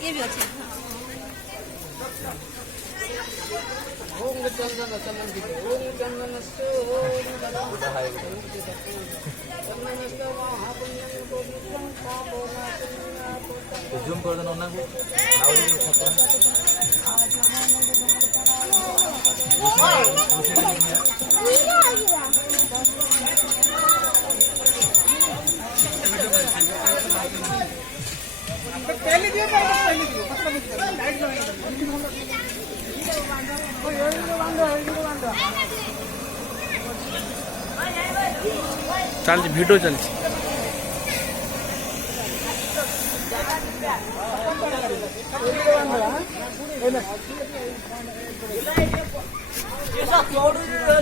ये भी अच्छा जूम कर देना ना पहले दियो पहले दियो चलছি ভিডিও চলছে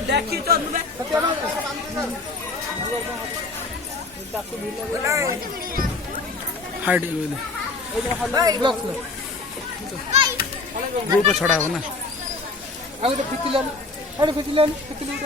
देखी तो हाइट ग्रुप छड़ा हो ना आगे तो फिटिलानी अरे फिटिलानी फिटिली